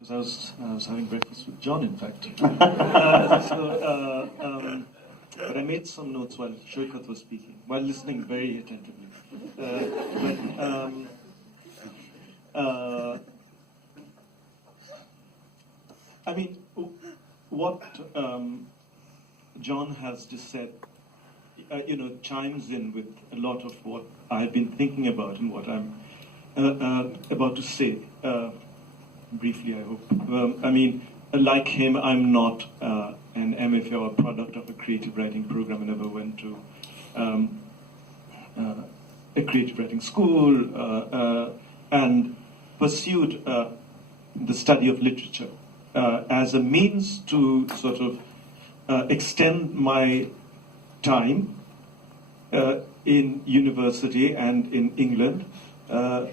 Because I was having breakfast with John, in fact. But I made some notes while Shoikat was speaking, while listening very attentively. I mean, what John has just said, chimes in with a lot of what I've been thinking about and what I'm about to say. Briefly, I hope. Like him, I'm not an MFA or a product of a creative writing program. I never went to a creative writing school and pursued the study of literature as a means to sort of extend my time in university and in England, a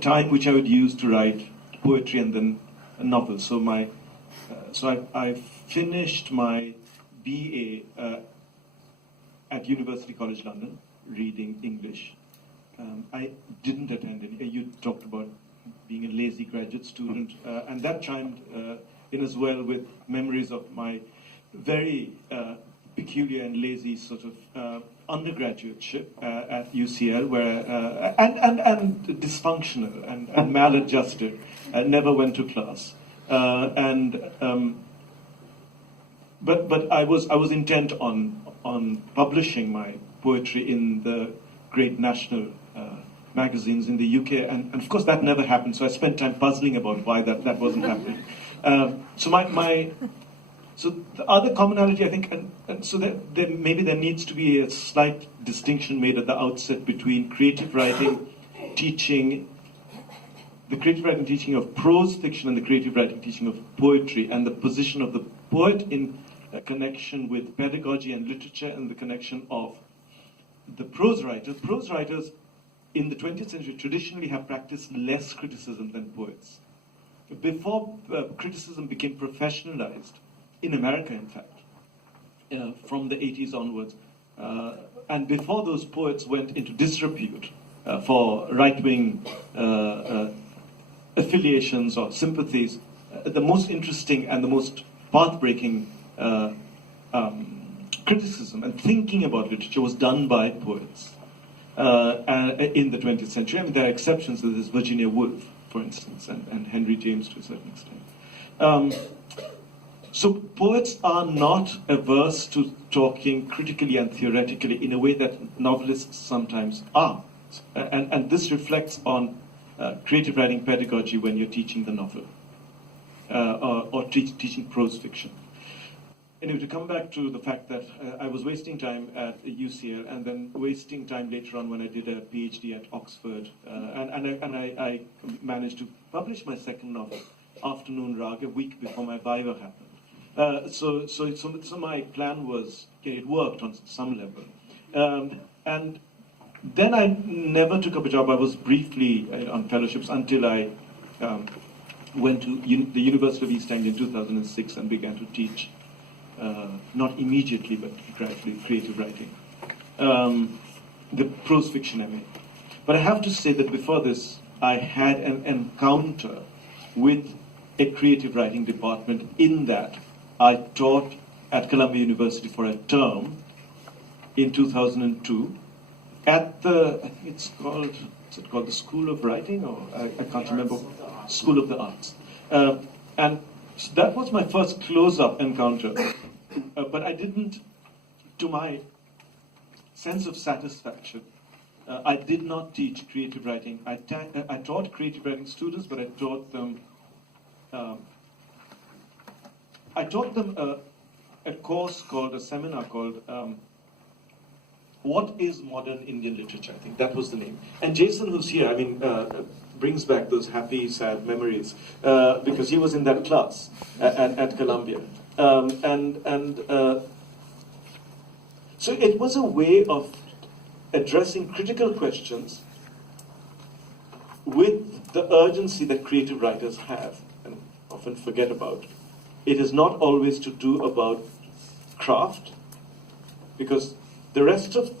time which I would use to write poetry and then a novel. So I finished my BA at University College London, reading English. I didn't attend any. You talked about being a lazy graduate student, and that chimed in as well with memories of my very peculiar and lazy sort of undergraduateship at UCL, where and dysfunctional and maladjusted, and never went to class, but I was intent on publishing my poetry in the great national magazines in the UK, and of course that never happened. So I spent time puzzling about why that wasn't happening. So the other commonality, I think, and so maybe there needs to be a slight distinction made at the outset between creative writing teaching, the creative writing teaching of prose fiction and the creative writing teaching of poetry, and the position of the poet in connection with pedagogy and literature, and the connection of the prose writers. Prose writers in the 20th century traditionally have practiced less criticism than poets. Before criticism became professionalized, in America, in fact, from the 80s onwards. And before those poets went into disrepute for right-wing affiliations or sympathies, the most interesting and the most path-breaking criticism and thinking about literature was done by poets in the 20th century. I mean, there are exceptions. There's Virginia Woolf, for instance, and Henry James to a certain extent. So poets are not averse to talking critically and theoretically in a way that novelists sometimes are. And this reflects on creative writing pedagogy when you're teaching the novel or teaching prose fiction. Anyway, to come back to the fact that I was wasting time at UCL and then wasting time later on when I did a PhD at Oxford, and I managed to publish my second novel, Afternoon Rag, a week before my Viva happened. So my plan was, it worked on some level. And then I never took up a job. I was briefly on fellowships until I went to the University of East Anglia in 2006 and began to teach, not immediately, but gradually, creative writing, the prose fiction MA. But I have to say that before this, I had an encounter with a creative writing department in that I taught at Columbia University for a term in 2002 at the, I think it's called, is it called the School of Writing, or I can't remember, School of the Arts. And so that was my first close-up encounter. But I didn't, to my sense of satisfaction, I did not teach creative writing. I taught creative writing students, but I taught them a course called, a seminar called What is Modern Indian Literature? I think that was the name. And Jason, who's here, brings back those happy, sad memories because he was in that class at Columbia. So it was a way of addressing critical questions with the urgency that creative writers have and often forget about. It is not always to do about craft, because the rest of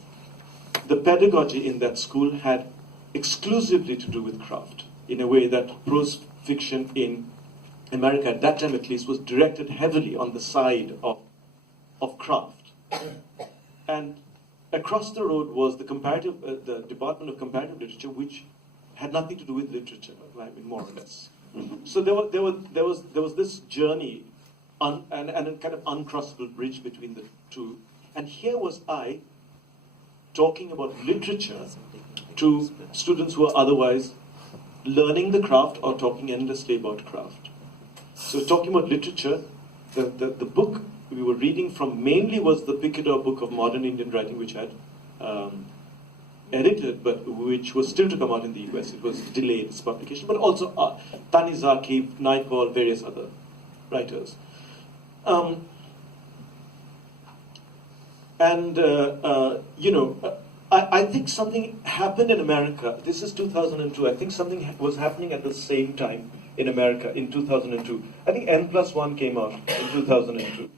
the pedagogy in that school had exclusively to do with craft, in a way that prose fiction in America at that time at least, was directed heavily on the side of craft. And across the road was the the Department of Comparative Literature, which had nothing to do with literature, I mean, more or less. So there was this journey, and a kind of uncrossable bridge between the two. And here was I talking about literature to students who are otherwise learning the craft or talking endlessly about craft. So talking about literature, the book we were reading from mainly was the Picador Book of Modern Indian Writing, which I had edited, but which was still to come out in the US. It was delayed, its publication, but also Tanizaki, Naipaul, various other writers. I think something happened in America. This is 2002. I think something was happening at the same time in America in 2002. I think N+1 came out in 2002.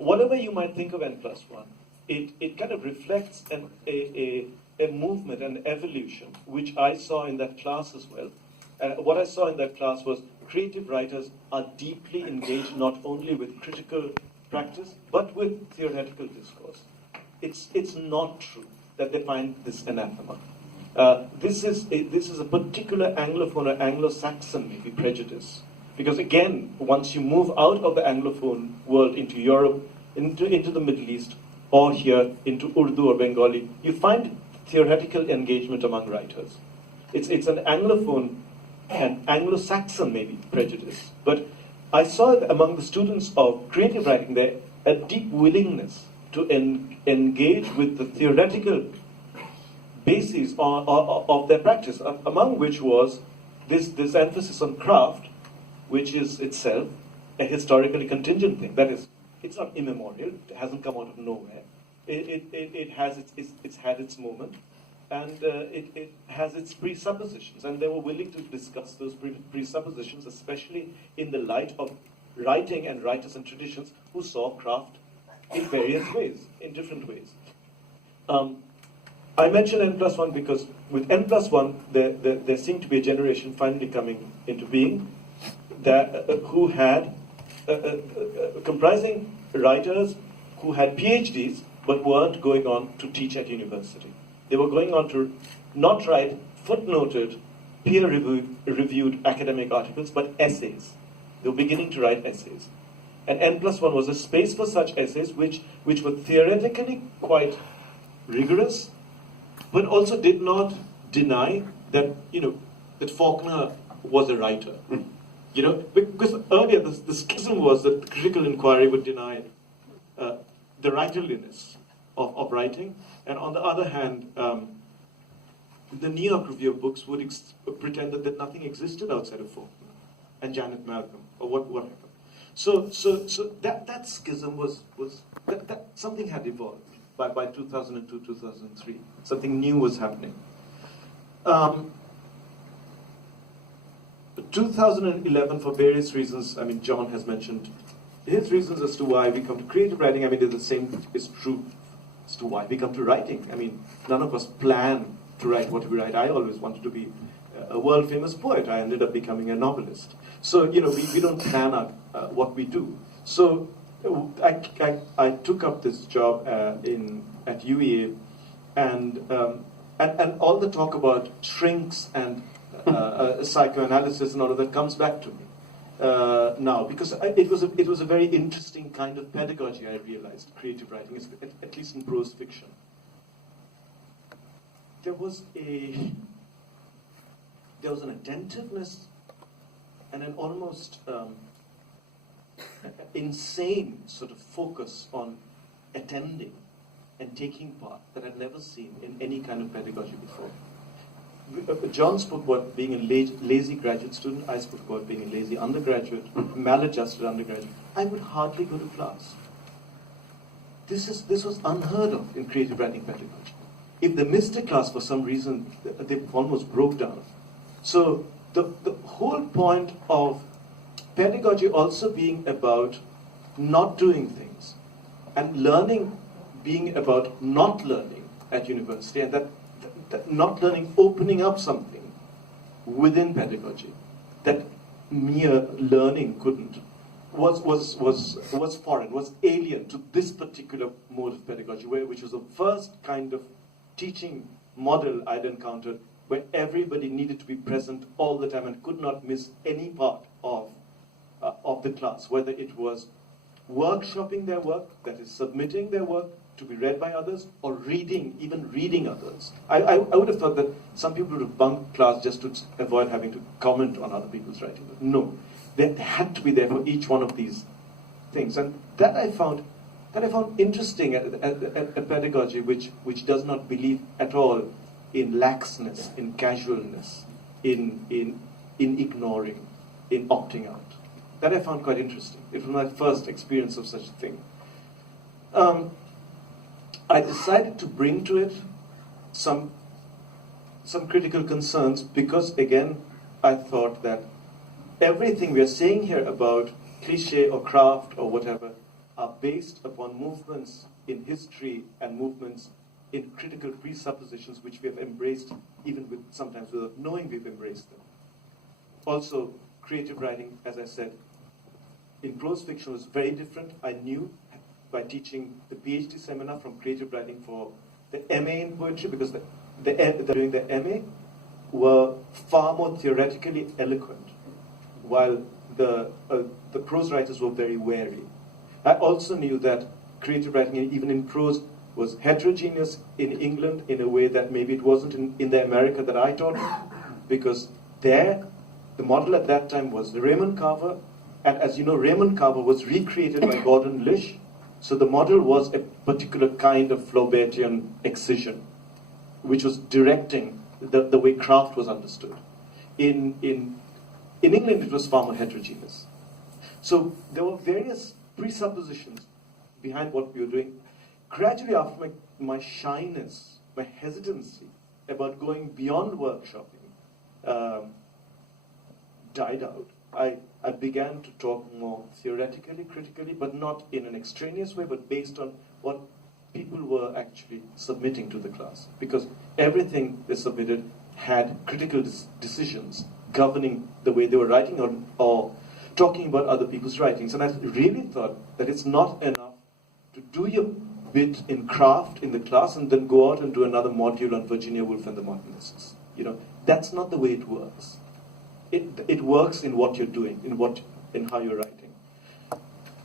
Whatever you might think of N+1, it kind of reflects a movement, an evolution, which I saw in that class as well. What I saw in that class was creative writers are deeply engaged not only with critical practice, but with theoretical discourse. It's not true that they find this anathema. This is a particular Anglophone or Anglo-Saxon maybe prejudice. Because again, once you move out of the Anglophone world into Europe, into the Middle East, or here into Urdu or Bengali, you find theoretical engagement among writers. It's an Anglophone and Anglo-Saxon maybe prejudice. But I saw among the students of creative writing there a deep willingness to engage with the theoretical basis of their practice, among which was this emphasis on craft, which is itself a historically contingent thing. That is, it's not immemorial, it hasn't come out of nowhere. It's had its moment, and it has its presuppositions, and they were willing to discuss those presuppositions, especially in the light of writing and writers and traditions who saw craft in various ways, in different ways. I mention N+1 because with N+1, there seemed to be a generation finally coming into being that who had comprising writers who had PhDs but weren't going on to teach at university. They were going on to not write footnoted, peer-reviewed academic articles, but essays. They were beginning to write essays. And N+1 was a space for such essays which were theoretically quite rigorous, but also did not deny that, that Faulkner was a writer. Because earlier the schism was that critical inquiry would deny the writerliness of writing, and on the other hand, the New York Review of Books would pretend that nothing existed outside of Faulkner and Janet Malcolm, or whatever. So that schism was that something had evolved by 2002, 2003. Something new was happening. 2011, for various reasons, I mean, John has mentioned his reasons as to why we come to creative writing. I mean, the same is true as to why we come to writing. I mean, none of us plan to write what we write. I always wanted to be a world-famous poet. I ended up becoming a novelist. So, we don't plan out what we do. So, I took up this job at UEA, and all the talk about shrinks and psychoanalysis and all of that comes back to me now, because it was a very interesting kind of pedagogy. I realized creative writing, at least in prose fiction. There was an attentiveness and an almost insane sort of focus on attending and taking part that I'd never seen in any kind of pedagogy before. John spoke about being a lazy graduate student. I spoke about being a lazy undergraduate, maladjusted undergraduate. I would hardly go to class. This was unheard of in creative writing pedagogy. If they missed a class for some reason, they almost broke down. So the whole point of pedagogy also being about not doing things, and learning being about not learning at university, and that not learning opening up something within pedagogy that mere learning couldn't, was foreign, was alien to this particular mode of pedagogy, which was the first kind of teaching model I'd encountered where everybody needed to be present all the time and could not miss any part of the class, whether it was workshopping their work, that is submitting their work to be read by others, or even reading others. I would have thought that some people would have bunked class just to avoid having to comment on other people's writing. But no, they had to be there for each one of these things. And that I found interesting at a pedagogy which does not believe at all in laxness, in casualness, in ignoring, in opting out. That I found quite interesting. It was my first experience of such a thing. I decided to bring to it some critical concerns because, again, I thought that everything we are saying here about cliche or craft or whatever are based upon movements in history and movements in critical presuppositions which we have embraced even sometimes without knowing we've embraced them. Also, creative writing, as I said, in prose fiction was very different. I knew by teaching the PhD seminar from creative writing for the MA in poetry, because during the MA were far more theoretically eloquent, while the prose writers were very wary. I also knew that creative writing, even in prose, was heterogeneous in England in a way that maybe it wasn't in the America that I taught, because there, the model at that time was Raymond Carver, and as you know, Raymond Carver was recreated by Gordon Lish, so the model was a particular kind of Flaubertian excision, which was directing the way craft was understood. In England, it was far more heterogeneous. So there were various presuppositions behind what we were doing. Gradually, after my shyness, my hesitancy about going beyond workshopping died out, I began to talk more theoretically, critically, but not in an extraneous way, but based on what people were actually submitting to the class. Because everything they submitted had critical decisions governing the way they were writing or talking about other people's writings. And I really thought that it's not enough to do your bit in craft in the class and then go out and do another module on Virginia Woolf and the Modernists. That's not the way it works. It works in what you're doing, in how you're writing.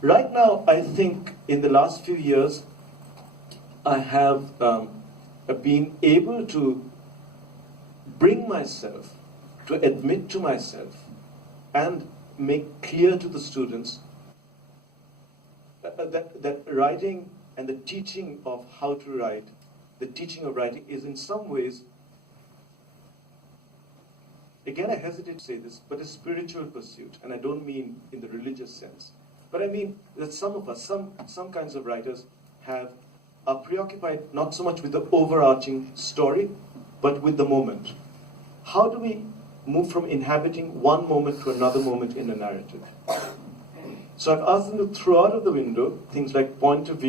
Right now, I think in the last few years, I have been able to bring myself, to admit to myself, and make clear to the students that writing and the teaching of how to write, the teaching of writing is in some ways, again I hesitate to say this, but a spiritual pursuit, and I don't mean in the religious sense, but I mean that some of us, some kinds of writers are preoccupied not so much with the overarching story, but with the moment. How do we move from inhabiting one moment to another moment in a narrative? So I've asked them to throw out of the window things like point of view,